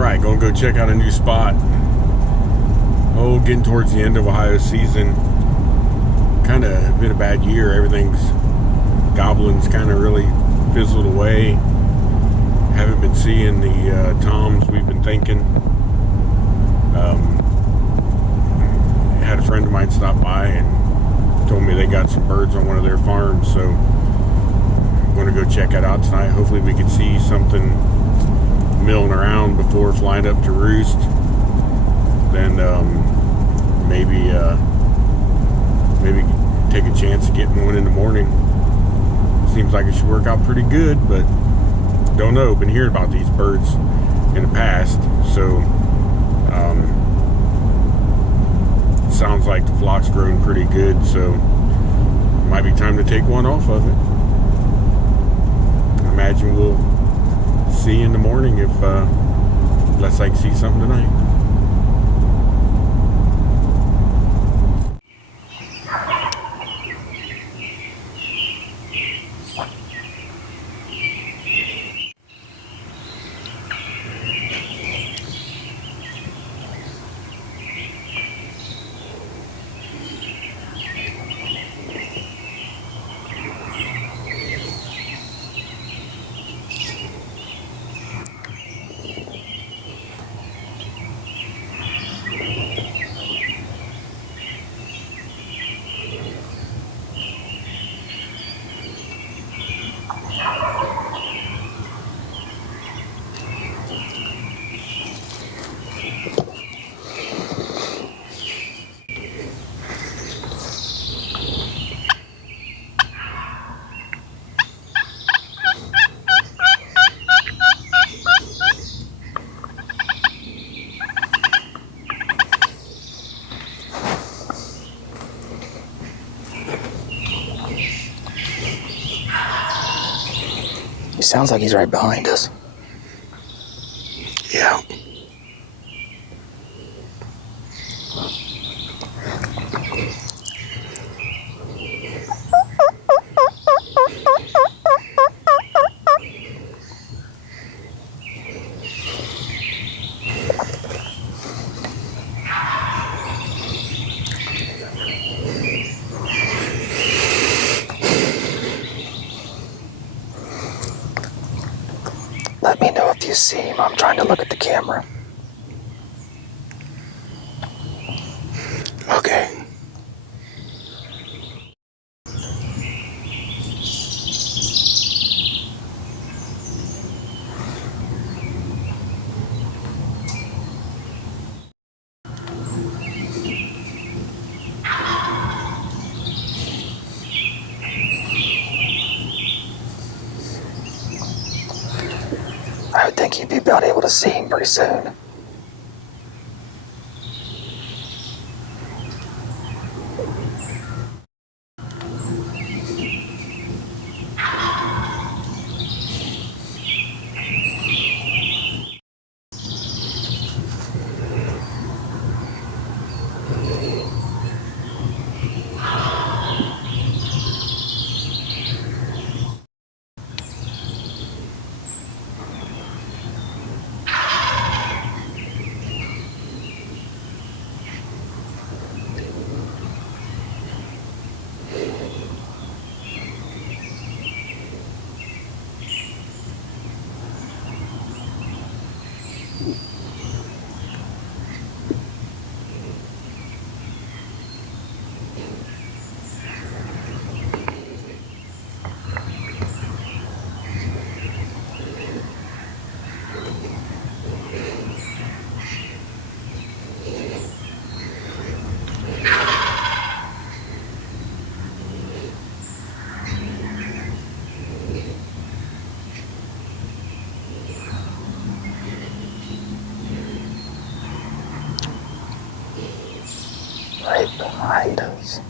Alright, gonna go check out a new spot. Oh, getting towards the end of Ohio season. Kind of been a bad year. Everything's goblins kind of really fizzled away. Haven't been seeing the toms we've been thinking. Had a friend of mine stop by and told me they got some birds on one of their farms, so I'm going to go check it out tonight. Hopefully we can see something milling around before flying up to roost. Then maybe take a chance of getting one in the morning. Seems like it should work out pretty good, but don't know. Been hearing about these birds in the past, so sounds like the flock's grown pretty good, so might be time to take one off of it. I imagine we'll see in the morning if unless I can see something tonight. He sounds like he's right behind us. Yeah. Let me know if you see him. I'm trying to look at the camera. Okay. I would think you'd be about able to see him pretty soon. Right behind us.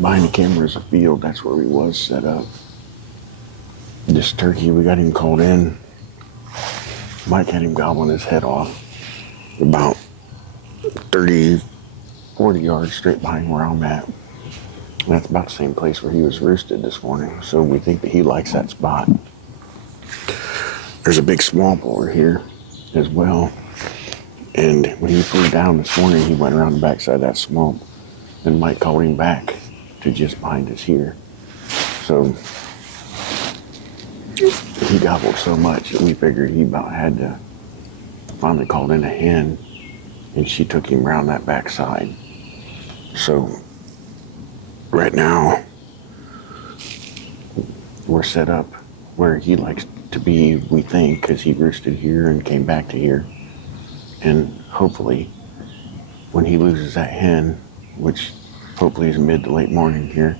behind the camera is a field. That's where he was set up. This turkey, we got him called in. Mike had him gobbling his head off about 30, 40 yards straight behind where I'm at. And that's about the same place where he was roosted this morning. So we think that he likes that spot. There's a big swamp over here as well. And when he flew down this morning, he went around the backside of that swamp. And Mike called him back to just behind us here. So he gobbled so much that we figured he about had to finally called in a hen, and she took him around that backside. So right now we're set up where he likes to be, we think, because he roosted here and came back to here. And hopefully when he loses that hen, which hopefully is mid to late morning here,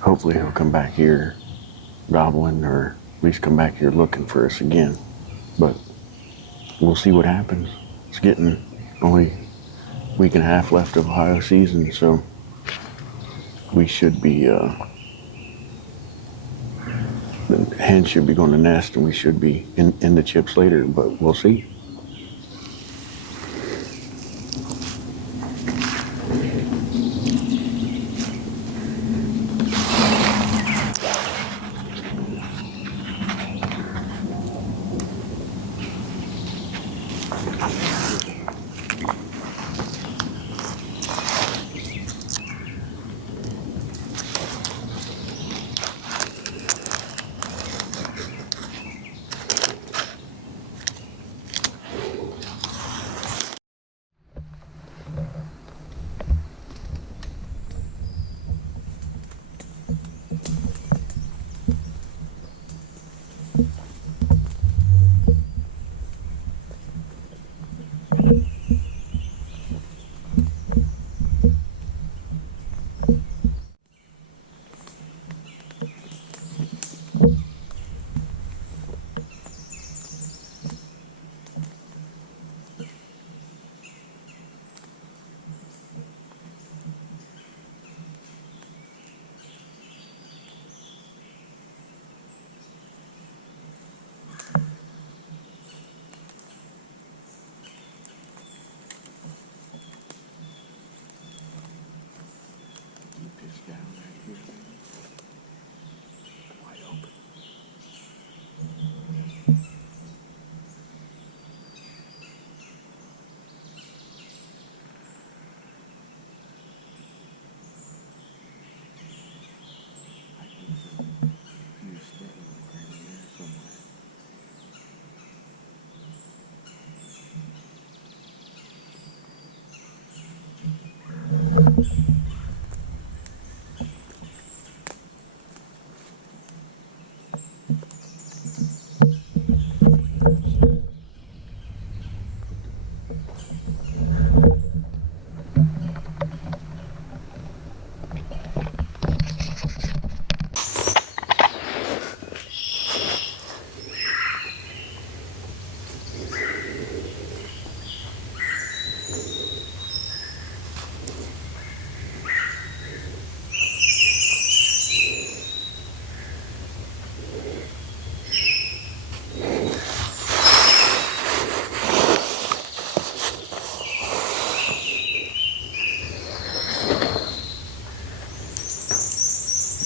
hopefully he'll come back here gobbling, or at least come back here looking for us again. But we'll see what happens. It's getting only a week and a half left of Ohio season, so we should be, the hen should be going to nest, and we should be in the chips later, but we'll see.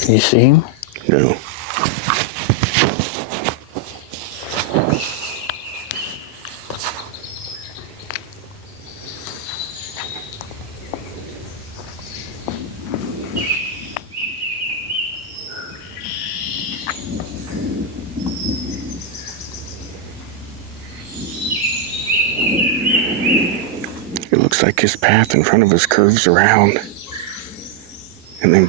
Can you see him? No. It looks like his path in front of us curves around and then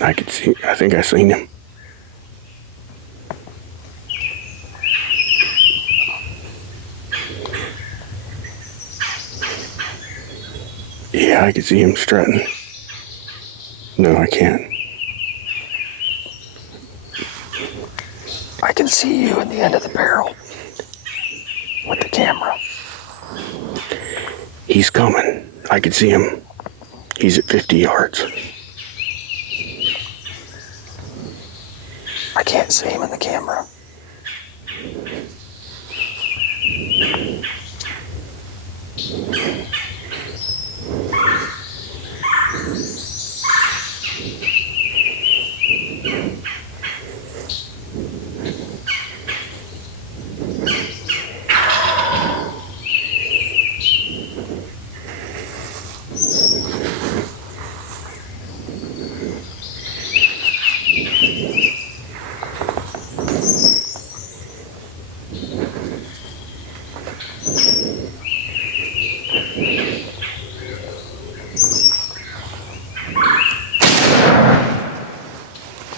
I could see, I think I seen him. Yeah, I can see him strutting. No, I can't. I can see you in the end of the barrel with the camera. He's coming. I can see him. He's at 50 yards. I can't see him in the camera.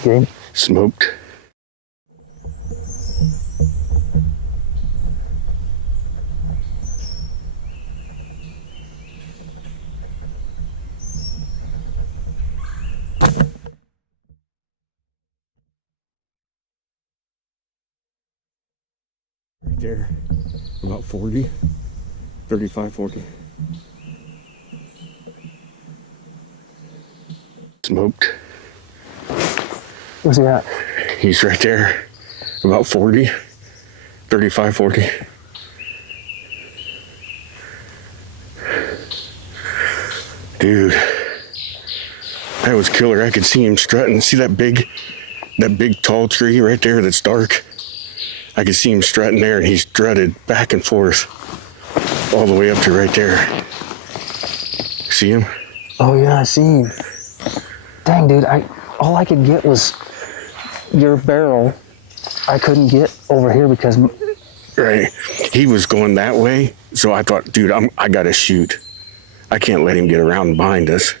Game. Smoked. Right there, about 40, 35, 40. Smoked. Where's he at? He's right there, about 40, 35, 40. Dude, that was killer. I could see him strutting. See that big tall tree right there that's dark? I could see him strutting there, and he strutted back and forth all the way up to right there. See him? Oh yeah, I see him. Dang, dude, all I could get was your barrel. I couldn't get over here because... Right. He was going that way, so I thought, dude, I gotta shoot. I can't let him get around behind us.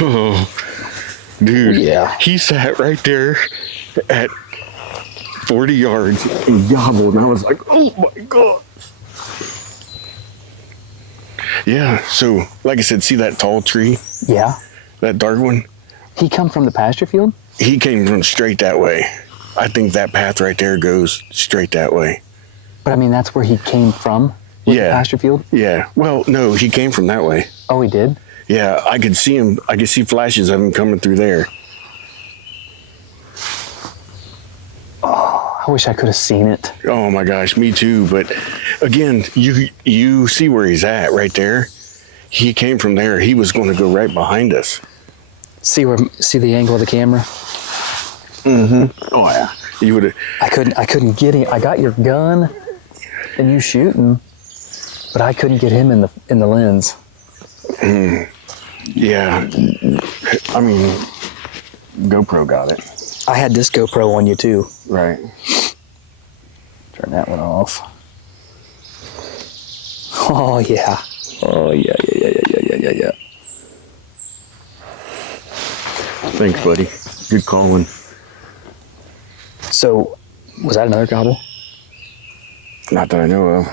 Oh, dude, yeah. He sat right there at 40 yards and gobbled, and I was like, oh my God. Yeah, so like I said, see that tall tree? Yeah. That dark one? He come from the pasture field? He came from straight that way. I think that path right there goes straight that way. But I mean, that's where he came from? With the pasture field? Yeah. Well, no, he came from that way. Oh, he did? Yeah, I could see him. I could see flashes of him coming through there. Oh, I wish I could have seen it. Oh my gosh, me too. But again, you see where he's at right there. He came from there. He was going to go right behind us. See the angle of the camera? Mm-hmm. Oh yeah. You would have. I couldn't get him. I got your gun and you shooting, but I couldn't get him in the lens. Yeah. I mean, GoPro got it. I had this GoPro on you too. Right. Turn that one off. Oh yeah. Oh yeah. Thanks, buddy. Good calling. So, was that another gobble? Not that I know of.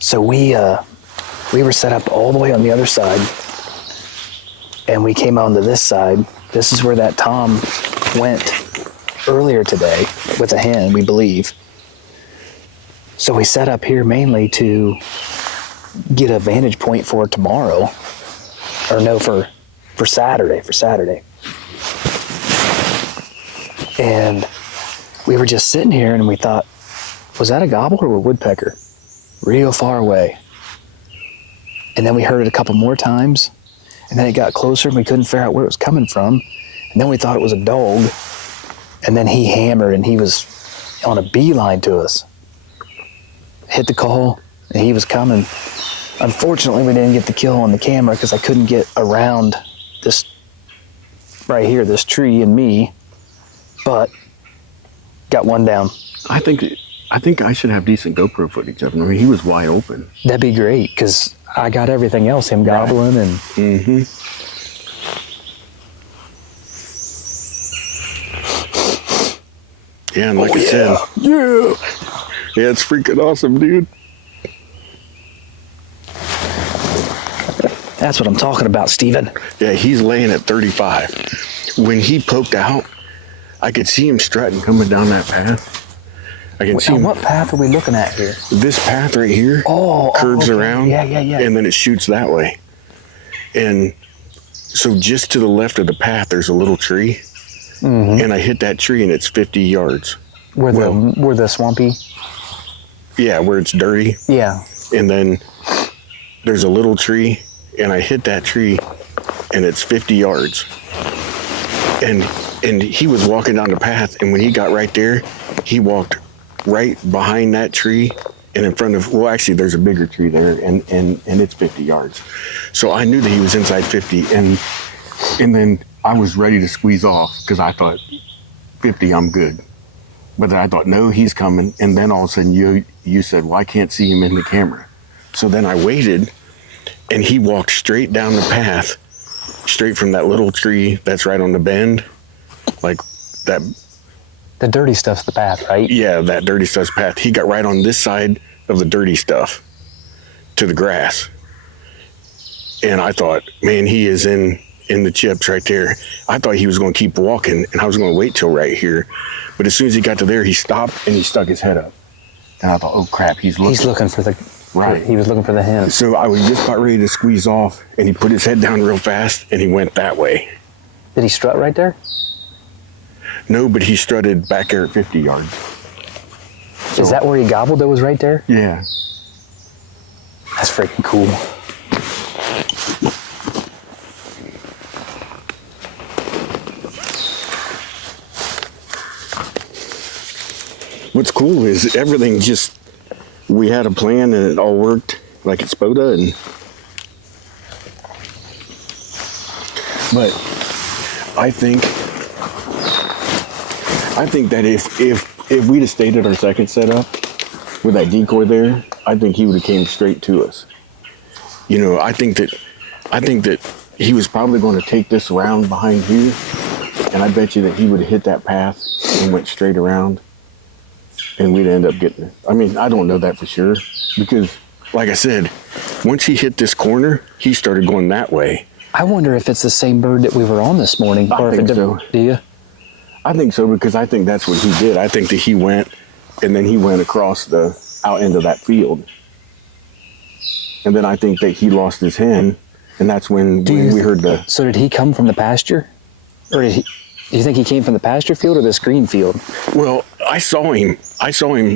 So we were set up all the way on the other side, and we came onto this side. This is where that Tom went earlier today with a hen, we believe. So we set up here mainly to get a vantage point for tomorrow, or no, for Saturday. And we were just sitting here and we thought, was that a gobble or a woodpecker? Real far away. And then we heard it a couple more times, and then it got closer and we couldn't figure out where it was coming from. And then we thought it was a dog, and then he hammered and he was on a beeline to us. Hit the call and he was coming. Unfortunately, we didn't get the kill on the camera because I couldn't get around this right here, this tree and me, but got one down. I think I should have decent GoPro footage of him. I mean, he was wide open. That'd be great, because I got everything else, him gobbling and... Mm-hmm. Yeah, and like I said, yeah, it's freaking awesome, dude. That's what I'm talking about, Steven. Yeah, he's laying at 35. When he poked out, I could see him strutting coming down that path. I can see Now, him. what path are we looking at here? This path right here curves okay. around. Yeah. And then it shoots that way. And so just to the left of the path, there's a little tree. Mm-hmm. And I hit that tree and it's 50 yards. Where the swampy? Yeah, where it's dirty. Yeah. And then there's a little tree and I hit that tree and it's 50 yards. And he was walking down the path, and when he got right there, he walked right behind that tree and in front of, well, actually there's a bigger tree there, and it's 50 yards. So I knew that he was inside 50, and then I was ready to squeeze off because I thought 50, I'm good. But then I thought, no, he's coming. And then all of a sudden you said, well, I can't see him in the camera. So then I waited, and he walked straight down the path, straight from that little tree that's right on the bend, like that. The dirty stuff's the path, right? Yeah, that dirty stuff's path. He got right on this side of the dirty stuff to the grass. And I thought, man, he is in the chips right there. I thought he was going to keep walking, and I was going to wait till right here. But as soon as he got to there, he stopped and he stuck his head up. And I thought, oh crap, he's looking for the... Right. He was looking for the hint. So I was just about ready to squeeze off, and he put his head down real fast, and he went that way. Did he strut right there? No, but he strutted back there at 50 yards. Is that where he gobbled that was right there? Yeah. That's freaking cool. What's cool is everything just, we had a plan and it all worked like it's supposed to. But I think that if we'd have stayed at our second setup with that decoy there, I think he would have came straight to us. You know, I think that he was probably going to take this around behind here, and I bet you that he would have hit that path and went straight around, and we'd end up getting it. I mean, I don't know that for sure, because like I said, once he hit this corner, he started going that way. I wonder if it's the same bird that we were on this morning. I think so. Do you? I think so, because I think that's what he did. I think that he went, and then he went across out into that field. And then I think that he lost his hen, and that's when we heard the... So did he come from the pasture? Or do you think he came from the pasture field or this green field? Well, I saw him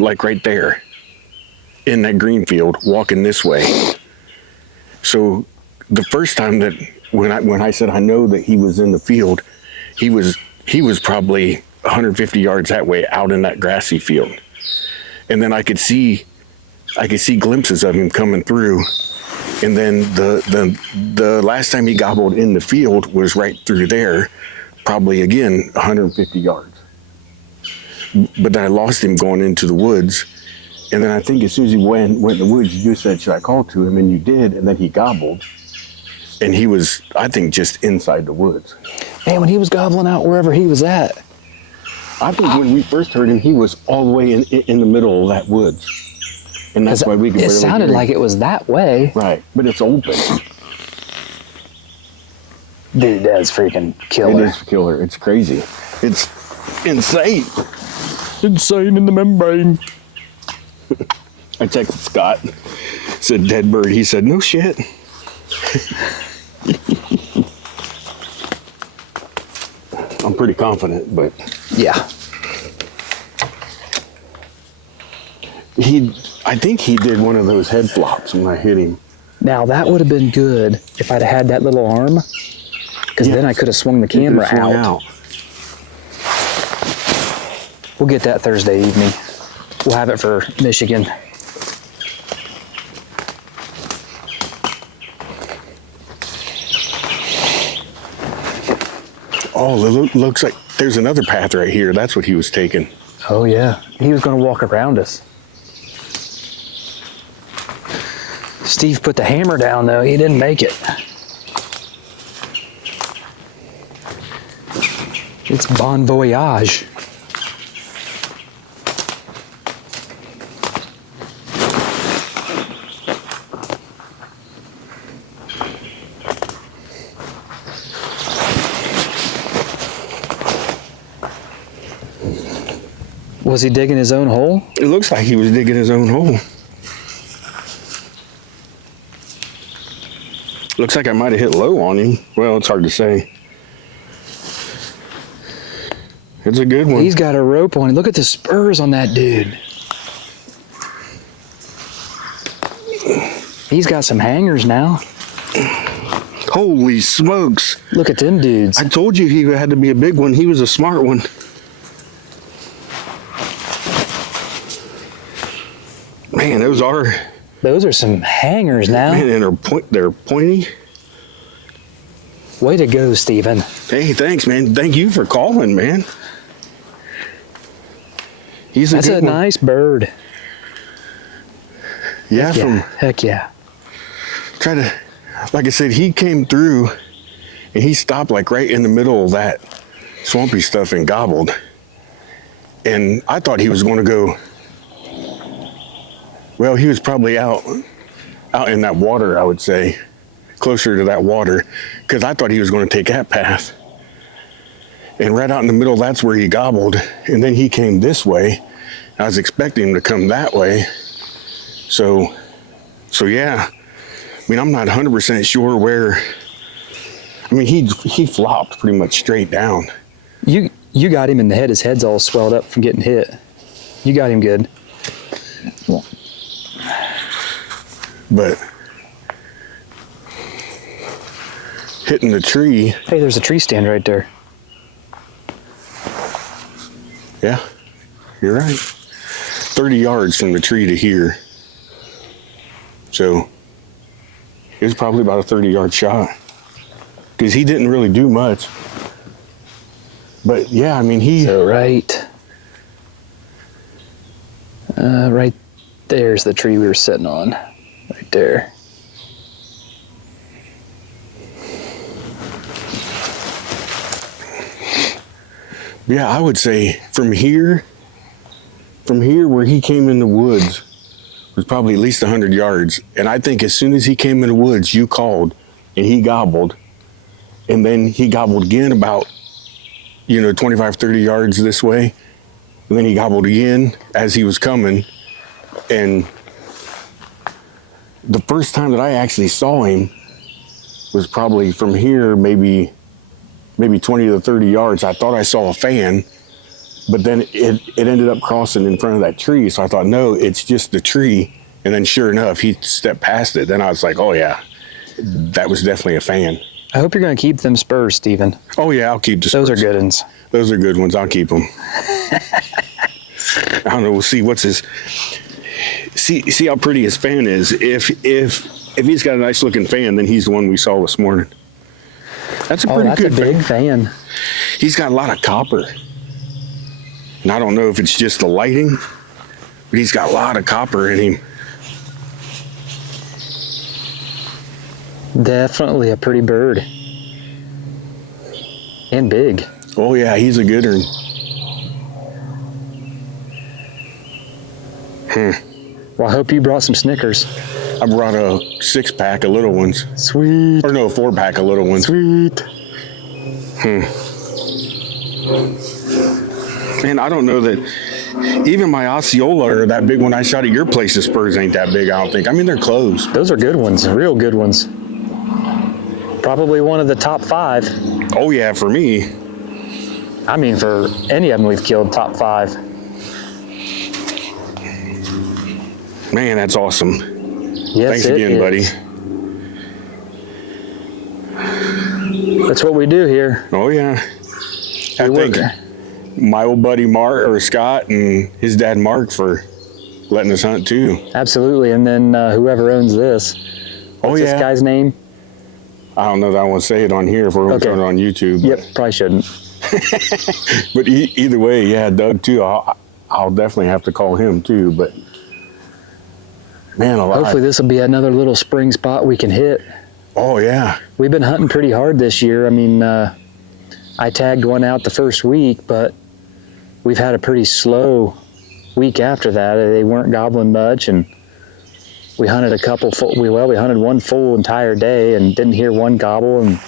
like right there in that green field walking this way. So the first time that when I said I know that he was in the field, he was probably 150 yards that way out in that grassy field. And then I could see glimpses of him coming through. And then the last time he gobbled in the field was right through there, probably again 150 yards. But then I lost him going into the woods. And then I think as soon as he went in the woods, you said, should I call to him? And you did, and then he gobbled. And he was, I think, just inside the woods. Man, when he was gobbling out wherever he was at. I think when we first heard him, he was all the way in the middle of that woods. And that's why we could It barely sounded hear him. like it was that way. Right, but it's open. Dude, that's freaking killer. It is killer. It's crazy. It's insane. Insane in the membrane. I texted Scott. Said dead bird. He said, no shit. I'm pretty confident, but Yeah. I think he did one of those head flops when I hit him. Now that would have been good if I'd had that little arm, because then I could have swung the camera out. We'll get that Thursday evening. We'll have it for Michigan. Oh, it looks like there's another path right here. That's what he was taking. Oh yeah, he was going to walk around us. Steve put the hammer down, though. He didn't make it. It's bon voyage. Was he digging his own hole? It looks like he was digging his own hole. Looks like I might have hit low on him. Well, it's hard to say. It's a good one. He's got a rope on him. Look at the spurs on that dude. He's got some hangers now. Holy smokes. Look at them dudes. I told you he had to be a big one. He was a smart one. Man, those are some hangers now. Man, and they're pointy. Way to go, Stephen. Hey, thanks, man. Thank you for calling, man. That's a nice bird. Yeah, Heck yeah. Like I said, he came through and he stopped like right in the middle of that swampy stuff and gobbled. And I thought he was going to go. Well, he was probably out in that water, I would say, closer to that water, because I thought he was going to take that path. And right out in the middle, that's where he gobbled. And then he came this way. I was expecting him to come that way. So yeah. I mean, I'm not 100% sure where. I mean, he flopped pretty much straight down. You got him in the head. His head's all swelled up from getting hit. You got him good. But hitting the tree. Hey, there's a tree stand right there. Yeah, you're right. 30 yards from the tree to here. So it was probably about a 30-yard shot. Because he didn't really do much. But yeah, I mean, So right there's the tree we were sitting on. Right there. Yeah, I would say from here where he came in the woods was probably at least 100 yards. And I think as soon as he came in the woods, you called and he gobbled. And then he gobbled again about, 25, 30 yards this way. And then he gobbled again as he was coming. And the first time that I actually saw him was probably from here, maybe 20 to 30 yards. I thought I saw a fan, but then it ended up crossing in front of that tree. So I thought, no, it's just the tree. And then sure enough, he stepped past it. Then I was like, oh yeah, that was definitely a fan. I hope you're going to keep them spurs, Stephen. Oh yeah, I'll keep the spurs. Those are good ones. Those are good ones. I'll keep them. I don't know. We'll see what's his. See how pretty his fan is. If he's got a nice looking fan, then he's the one we saw this morning. That's a pretty good fan. That's a big fan. He's got a lot of copper. And I don't know if it's just the lighting, but he's got a lot of copper in him. Definitely a pretty bird. And big. Oh yeah, he's a good one. Well, I hope you brought some Snickers. I brought a 6-pack of little ones. Sweet. Or no, a 4-pack of little ones. Sweet. Man, I don't know that even my Osceola or that big one I shot at your place, the spurs ain't that big, I don't think. I mean, they're closed. Those are good ones, real good ones. Probably one of the top 5. Oh yeah, for me. I mean, for any of them we've killed, top 5. Man, that's awesome. Yes, Thanks again, buddy. That's what we do here. Oh yeah. I think my old buddy Mark or Scott and his dad Mark for letting us hunt too. Absolutely, and then whoever owns this. What's this guy's name? I don't know that I want to say it on here if we're going to turn it on YouTube. Yep, probably shouldn't. But either way, yeah, Doug too. I'll definitely have to call him too. But Man alive. Hopefully this will be another little spring spot we can hit. Oh, yeah. We've been hunting pretty hard this year. I mean, I tagged one out the first week, but we've had a pretty slow week after that. They weren't gobbling much, and we hunted a couple we hunted one full entire day and didn't hear one gobble, and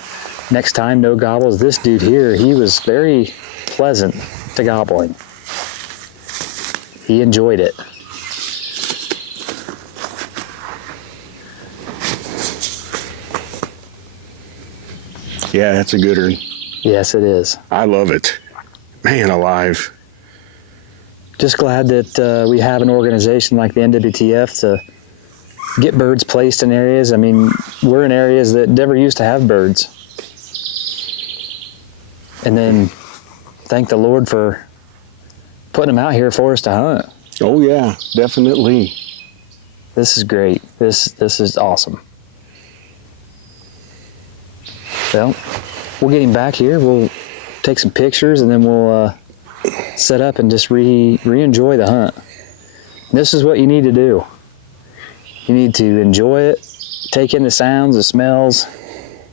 next time no gobbles. This dude here, he was very pleasant to gobbling. He enjoyed it. Yeah, that's a good one. Yes, it is. I love it. Man alive. Just glad that we have an organization like the NWTF to get birds placed in areas. I mean, we're in areas that never used to have birds. And then thank the Lord for putting them out here for us to hunt. Oh, yeah, definitely. This is great. This is awesome. Well, we'll get him back here. We'll take some pictures, and then we'll set up and just re-enjoy the hunt. This is what you need to do. You need to enjoy it, take in the sounds, the smells,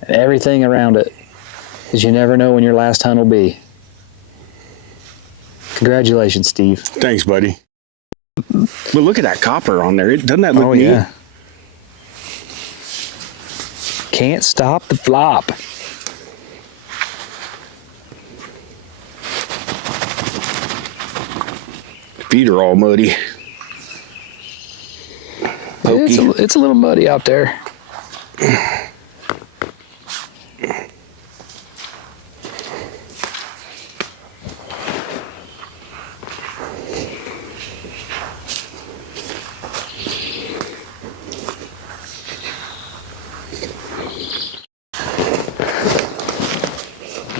and everything around it, because you never know when your last hunt will be. Congratulations, Steve. Thanks, buddy. But look at that copper on there. Doesn't that look neat? Yeah. Can't stop the flop. Feet are all muddy. It's a little muddy out there.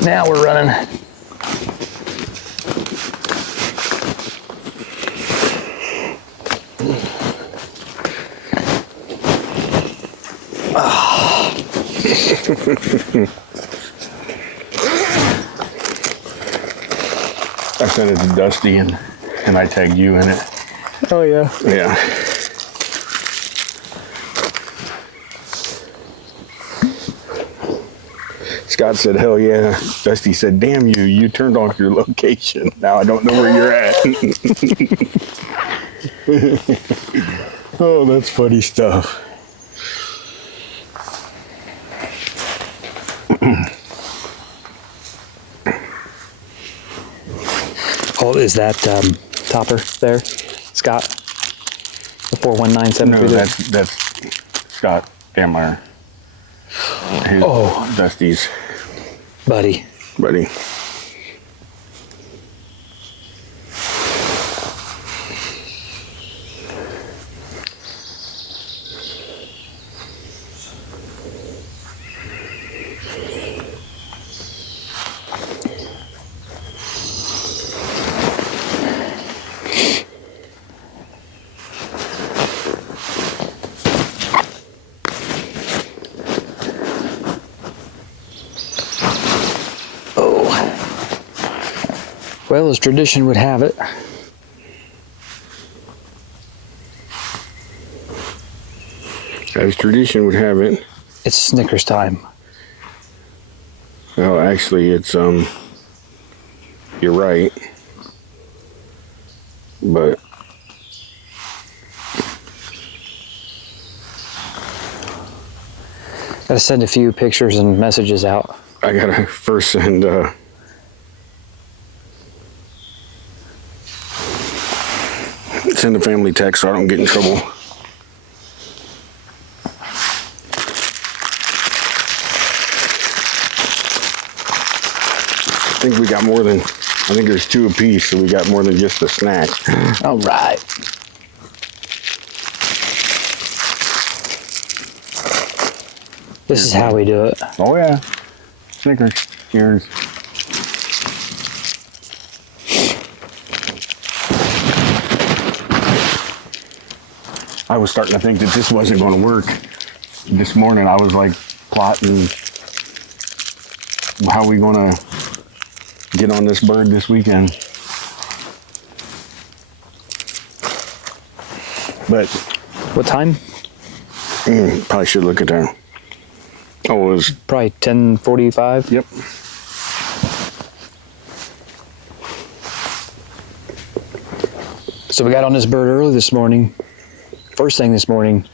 Now we're running. I sent it to Dusty and I tagged you in it. Oh yeah. Yeah. Scott said, hell yeah. Dusty said, damn you, you turned off your location. Now I don't know where you're at. Oh, that's funny stuff. Oh, is that topper there, Scott? The 4197? No, that's Scott Dammeyer. Oh. Dusty's buddy. Well, as tradition would have it, it's Snickers time. Well, actually, it's you're right, but Gotta send a few pictures and messages out. I gotta first send a family text so I don't get in trouble. I think we got more than, I think there's 2 apiece, so we got more than just a snack. All right. This is how we do it. Oh yeah, Snickers. Cheers. I was starting to think that this wasn't going to work. This morning I was like plotting how we going to get on this bird this weekend. But What time? Probably should look at that. Oh, it was. Probably 10:45. Yep. So we got on this bird early this morning. First thing this morning.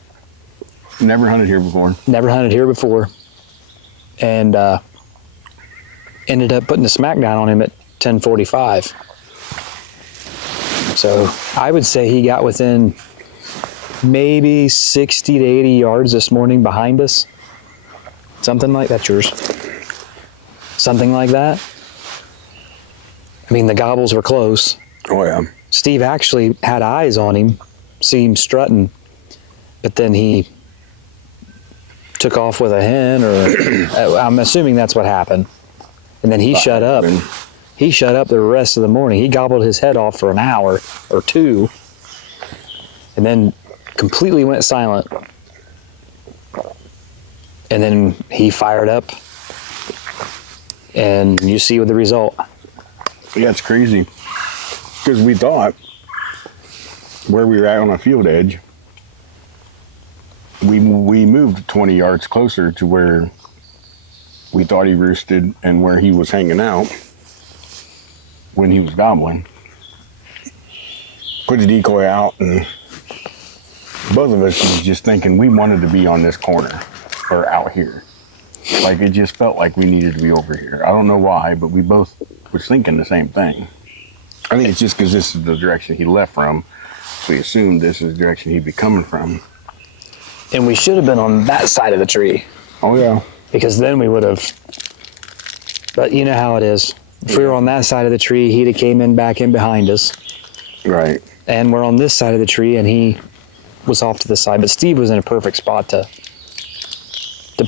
Never hunted here before. Never hunted here before. And ended up putting the smackdown on him at 10:45. So I would say he got within maybe 60 to 80 yards this morning behind us. Something like that. Yours. Something like that. I mean, the gobbles were close. Oh, yeah. Steve actually had eyes on him, see him strutting, but then he took off with a hen, or I'm assuming that's what happened. And then he shut up. He shut up the rest of the morning. He gobbled his head off for an hour or two, and then completely went silent. And then he fired up, and you see the result. Yeah, it's crazy. Because we thought where we were at on a field edge, we moved 20 yards closer to where we thought he roosted and where he was hanging out when he was gobbling. Put the decoy out, and both of us was just thinking we wanted to be on this corner or out here. Like, it just felt like we needed to be over here. I don't know why, but we both was thinking the same thing. I think it's just because this is the direction he left from. So we assumed this is the direction he'd be coming from. And we should have been on that side of the tree. Oh, yeah. Because then we would have, but you know how it is. If we were on that side of the tree, he'd have came in back in behind us. Right. And we're on this side of the tree, and he was off to the side. But Steve was in a perfect spot to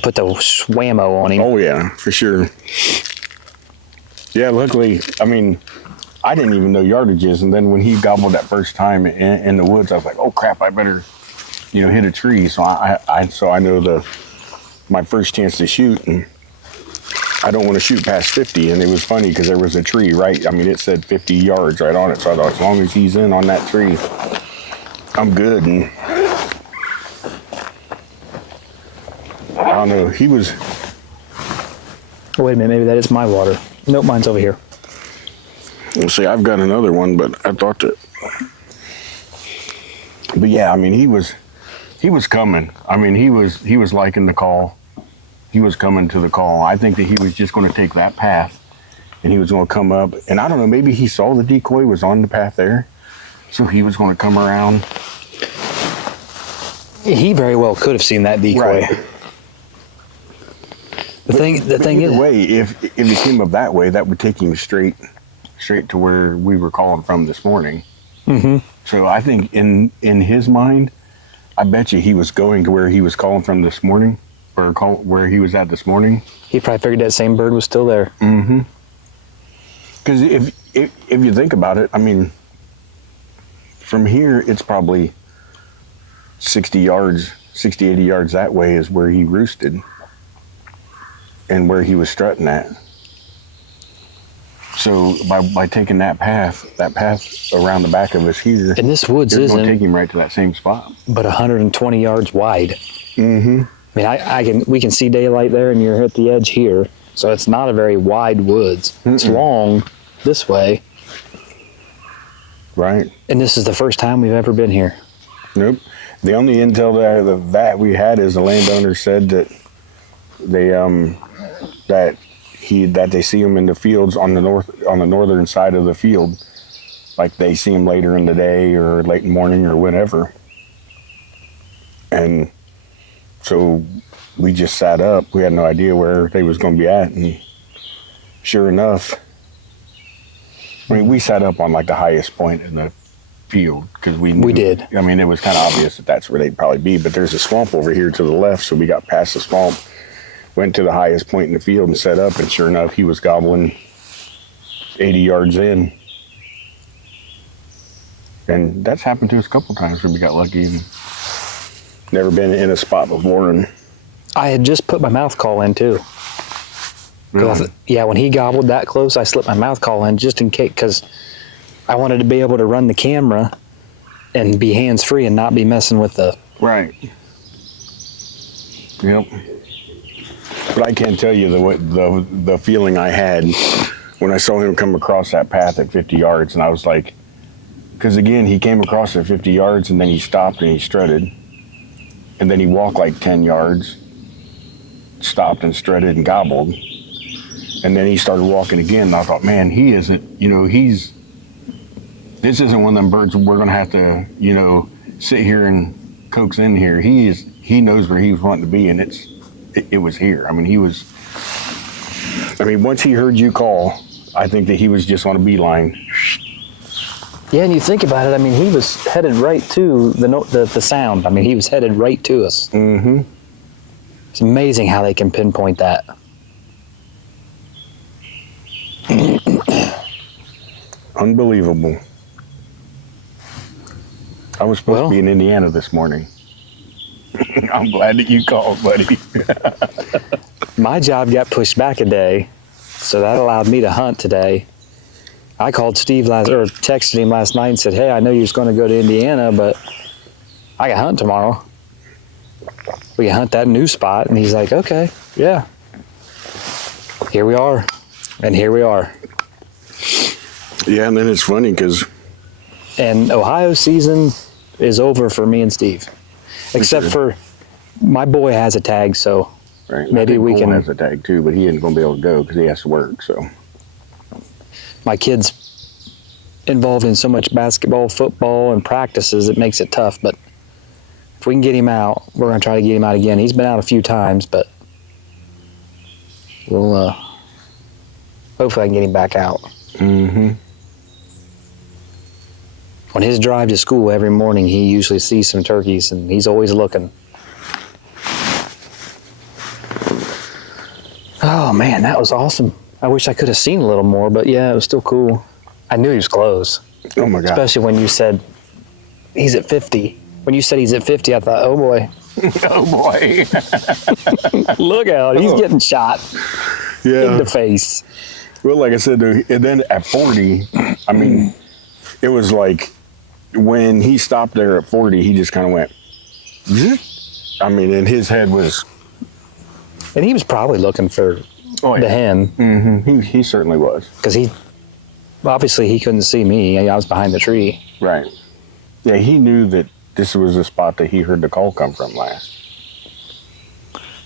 put the swammo on him. Oh, yeah, for sure. Yeah, luckily, I mean, I didn't even know yardages. And then when he gobbled that first time in the woods, I was like, oh, crap, I better, hit a tree. So I know my first chance to shoot, and I don't want to shoot past 50. And it was funny because there was a tree right, I mean, it said 50 yards right on it. So I thought, as long as he's in on that tree, I'm good. And I don't know, he was... Oh, wait a minute, maybe that is my water. Nope, mine's over here. We'll see, I've got another one, but I thought that... But yeah, I mean, he was coming. I mean, he was liking the call. He was coming to the call. I think that he was just going to take that path, and he was going to come up. And I don't know, maybe he saw the decoy was on the path there, so he was going to come around. He very well could have seen that decoy. Right. The thing Either is, way, if he came up that way, that would take him straight to where we were calling from this morning. Mm-hmm. So I think in his mind, I bet you he was going to where he was calling from this morning, or where he was at this morning. he probably figured that same bird was still there. Mm-hmm. Because if you think about it, I mean, from here, it's probably 60 yards, 60, 80 yards that way is where he roosted and where he was strutting at. So by taking that path around the back of us here, And this woods it's going to take isn't him right to that same spot. but 120 yards wide. Mm-hmm. I mean, we can see daylight there, and you're at the edge here. So it's not a very wide woods. It's long this way. Right. And this is the first time we've ever been here. Nope. The only intel that we had is the landowner said that they that they see him in the fields on the northern side of the field, like they see him later in the day or late in the morning or whenever. And so we just sat up. We had no idea where they was going to be at, and sure enough, I mean, we sat up on like the highest point in the field because we did. I mean, it was kind of obvious that that's where they'd probably be, but there's a swamp over here to the left, so we got past the swamp, went to the highest point in the field and set up, and sure enough, he was gobbling 80 yards in. And that's happened to us a couple times where we got lucky and never been in a spot before. And I had just put my mouth call in too. really, Yeah, when he gobbled that close, I slipped my mouth call in just in case, because I wanted to be able to run the camera and be hands-free and not be messing with the Right. Yep. But I can't tell you the feeling I had when I saw him come across that path at 50 yards, and I was like, because again, he came across at 50 yards, and then he stopped and he strutted, and then he walked like 10 yards, stopped and strutted and gobbled, and then he started walking again, and I thought, man, he isn't, this isn't one of them birds we're going to have to, sit here and coax in here. He knows where he was wanting to be, and it was here. I mean, once he heard you call, I think that he was just on a beeline. Yeah, and you think about it, I mean, he was headed right to the sound. I mean, he was headed right to us. Mm-hmm. It's amazing how they can pinpoint that. Unbelievable. I was supposed to be in Indiana this morning. I'm glad that you called, buddy. My job got pushed back a day, so that allowed me to hunt today. I called Steve texted him last night and said, hey, I know you was going to go to Indiana, but I got hunt tomorrow. We can hunt that new spot. And he's like, okay, yeah. Here we are. And here we are. Yeah, and then it's funny because... And Ohio season is over for me and Steve. Except for my boy has a tag, so right. maybe we can... Cole has a tag too, but he isn't going to be able to go because he has to work, so... My kid's involved in so much basketball, football, and practices, it makes it tough, but if we can get him out, we're going to try to get him out again. He's been out a few times, but we'll hopefully I can get him back out. Mm-hmm. On his drive to school every morning, he usually sees some turkeys, and he's always looking. Oh, man, that was awesome. I wish I could have seen a little more, but yeah, it was still cool. I knew he was close. Oh, my God. Especially when you said he's at 50. When you said he's at 50, I thought, oh, boy. Oh, boy. Look out. He's getting shot in the face. Well, like I said, and then at 40, I mean, it was like when he stopped there at 40, he just kind of went, I mean, and his head was... And he was probably looking for the hen. Mm-hmm. He certainly was. Because obviously he couldn't see me. I was behind the tree. Right. Yeah, he knew that this was the spot that he heard the call come from last.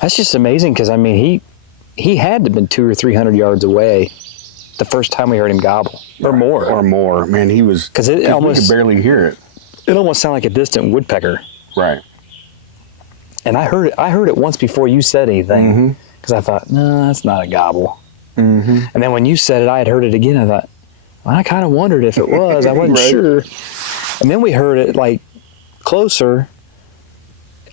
That's just amazing because, I mean, he had to have been 200 or 300 yards away the first time we heard him gobble. Or more. Or more. Man, he was... Because we could barely hear it. It almost sounded like a distant woodpecker. Right. And I heard it once before you said anything. Because I thought, no, that's not a gobble. Mm-hmm. And then when you said it, I had heard it again. I thought, well, I kind of wondered if it was. I wasn't sure. And then we heard it like closer.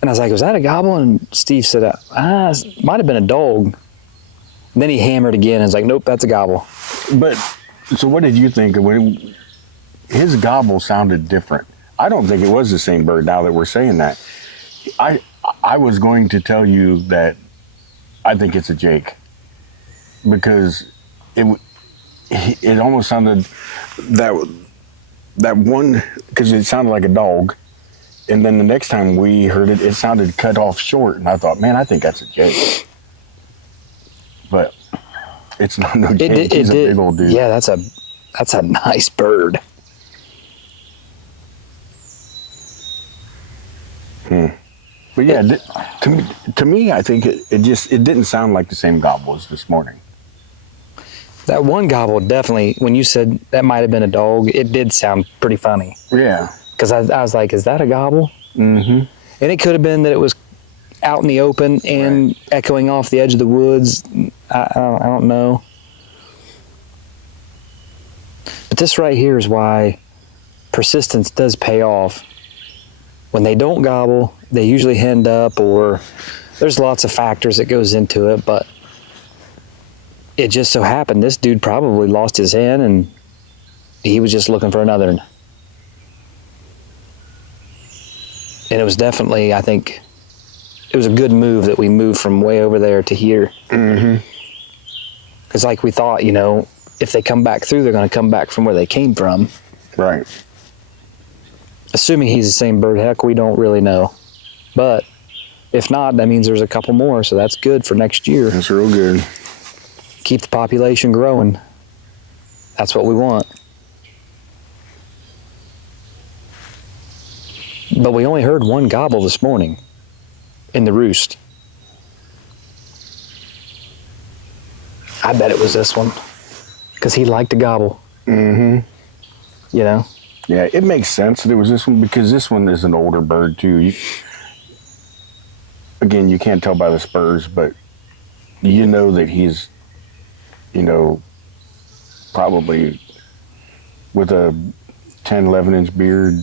And I was like, was that a gobble? And Steve said, it might have been a dog. And then he hammered again and was like, nope, that's a gobble. But, so what did you think? When his gobble sounded different. I don't think it was the same bird now that we're saying that. I was going to tell you that I think it's a Jake because it almost sounded that one, because it sounded like a dog, and then the next time we heard it, it sounded cut off short, and I thought, man, I think that's a Jake. But it's not no Jake. He's a big old dude. Yeah, that's a nice bird. But yeah, to me, I think it didn't sound like the same gobble as this morning. That one gobble definitely, when you said that might have been a dog, it did sound pretty funny. Yeah. Because I was like, is that a gobble? Mm-hmm. And it could have been that it was out in the open and echoing off the edge of the woods. I don't know. But this right here is why persistence does pay off. When they don't gobble, they usually hend up, or there's lots of factors that goes into it, but it just so happened this dude probably lost his hen and he was just looking for another one. And it was definitely, I think, it was a good move that we moved from way over there to here. Mm-hmm. Because like we thought, if they come back through, they're going to come back from where they came from. Right. Assuming he's the same bird, heck, we don't really know. But if not, that means there's a couple more, so that's good for next year. That's real good. Keep the population growing. That's what we want. But we only heard one gobble this morning in the roost. I bet it was this one because he liked to gobble. Mm-hmm. You know? Yeah, it makes sense that it was this one because this one is an older bird too. Again, you can't tell by the spurs, but you know that he's, probably with a 10, 11-inch beard,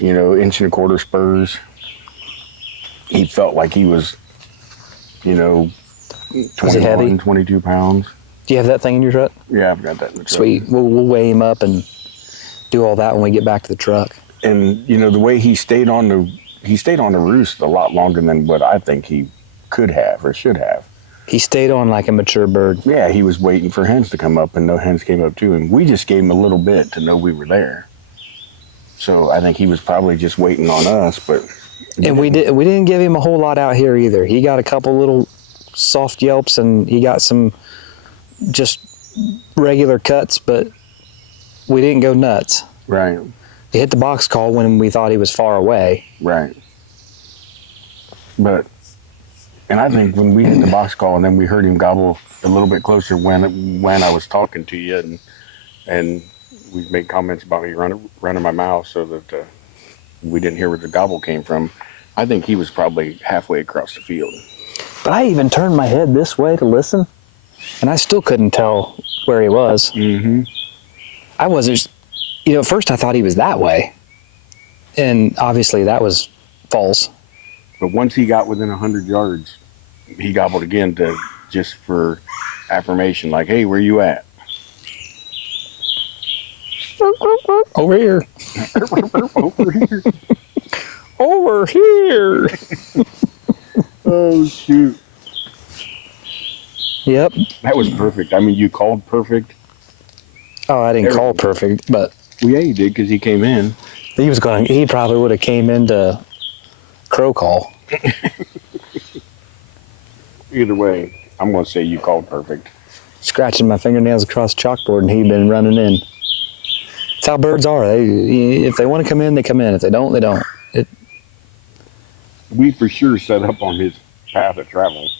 inch and a quarter spurs. He felt like he was, 21, 22 pounds. Do you have that thing in your truck? Yeah, I've got that in the truck. Sweet. We'll weigh him up and do all that when we get back to the truck. And, the way he stayed on the roost a lot longer than what I think he could have or should have. He stayed on like a mature bird. Yeah, he was waiting for hens to come up, and no hens came up to him. We just gave him a little bit to know we were there. So I think he was probably just waiting on us, but... And we didn't give him a whole lot out here either. He got a couple little soft yelps, and he got some just regular cuts, but we didn't go nuts. Right. He hit the box call when we thought he was far away. Right. And I think when we hit the box call and then we heard him gobble a little bit closer when I was talking to you and we made comments about me running my mouth so that we didn't hear where the gobble came from, I think he was probably halfway across the field. But I even turned my head this way to listen, and I still couldn't tell where he was. Mm-hmm. I wasn't, at first I thought he was that way, and obviously that was false. But once he got within 100 yards, he gobbled again just for affirmation, like, hey, where you at? Over here. Over here. Over here. Oh, shoot. Yep. That was perfect. I mean, you called perfect. Oh, I didn't call perfect, but... Well, yeah, you did, because he came in. He probably would have came into crow call. Either way, I'm going to say you called perfect. Scratching my fingernails across the chalkboard, and he'd been running in. That's how birds are. If they want to come in, they come in. If they don't, they don't. We for sure set up on his path of travel.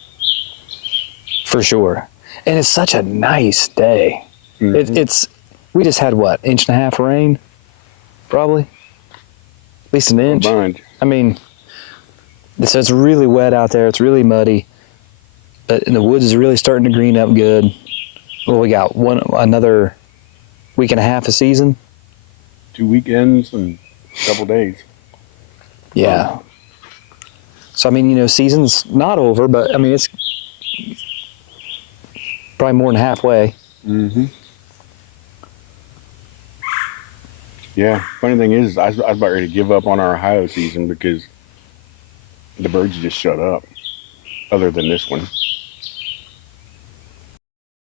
For sure. And it's such a nice day. Mm-hmm. We just had, what, 1.5 inches rain? Probably. At least an inch. Combined. I mean, so it's really wet out there. It's really muddy. But the woods is really starting to green up good. Well, we got another week and a half of season. 2 weekends and a couple days. Yeah. So, I mean, season's not over, but, I mean, it's probably more than halfway. Mm-hmm. Yeah. Funny thing is, I was about ready to give up on our Ohio season because the birds just shut up, other than this one.